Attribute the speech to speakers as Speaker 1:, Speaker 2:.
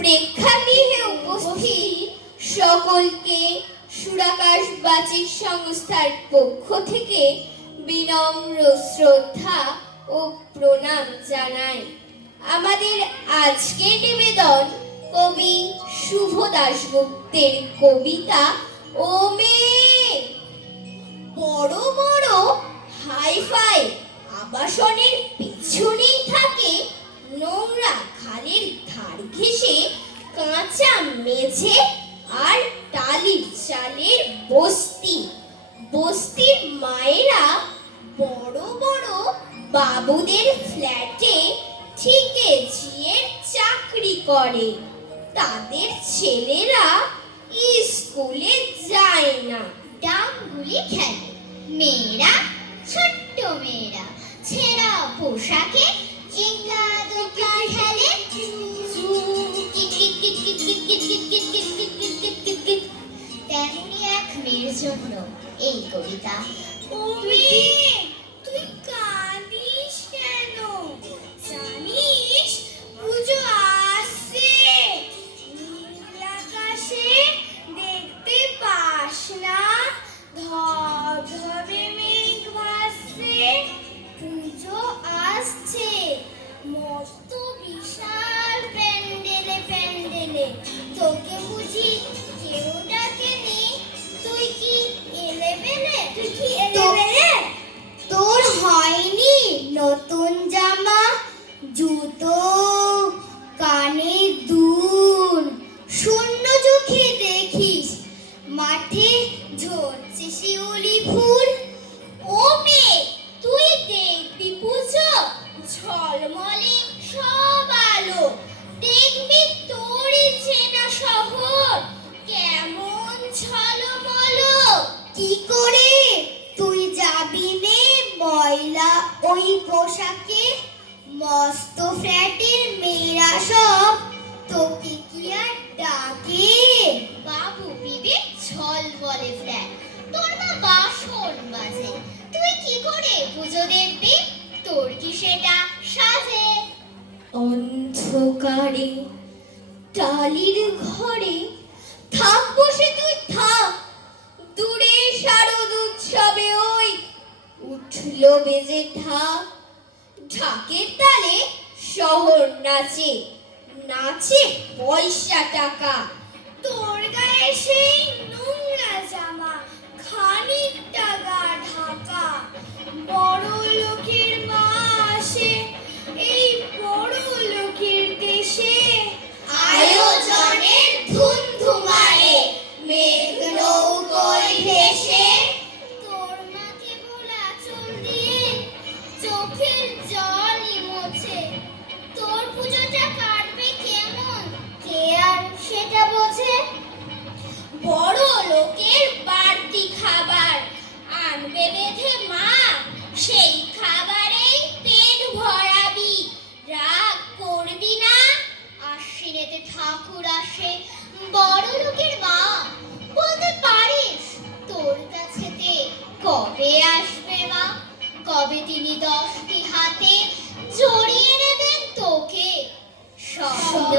Speaker 1: প্রেক্ষাগৃহে উপস্থিত সকলকে সুরাকাশ সংস্থার পক্ষ থেকে বিনম্র শ্রদ্ধা ও প্রণাম জানাই। আমাদের আজকের নিবেদন কবি শুভ দাশগুপ্তের কবিতা ও বড় বড় হাইফাই আবাসনের পেছনেই মেঝে আর টালির চালের বস্তি। বস্তির মায়েরা বড় বড় বাবুদের ফ্ল্যাটে ঠিকে ঝিয়ের চাকরি করে। তাদের ছেলেরা স্কুলে যায় না।
Speaker 2: ডামগুলি খেলে। মেয়েরা, ছোট্ট মেয়েরা, ছেঁড়া পোশাকে একা দোকা খেলে। এই কবিতা। পোশাকে মস্ত ফ্ল্যাটের মেয়েরা সব তোকে কি আর ডাকে? বাবু বিবে, ছল বলে ফ্ল্যাট। তোর মা বাসন বাজে। তুই কি করে পুজো দেখবি? তোর কি সেটা সাজে?
Speaker 1: অন্ধকারে, টালির ঘরে থাক বসে তুই থাক। দূরে শারদ উৎসবে উঠল বেজে ঢাক ঢাকের তালে শহর নাচে নাচে পয়সা টাকা। তোর গায়ে সেই নোংরা বেঁধে মা, সেই খাবারেই পেট ভরাবি। রাগ করবি না,
Speaker 2: আশ্বিনেতে ঠাকুর আসে, বড় লোকের মা। বলতে পারিস, তোর কাছেতে কবে আসবে মা? কবে তিনি দশটি হাতে জড়িয়ে নেবেন তোকে? স্বপ্ন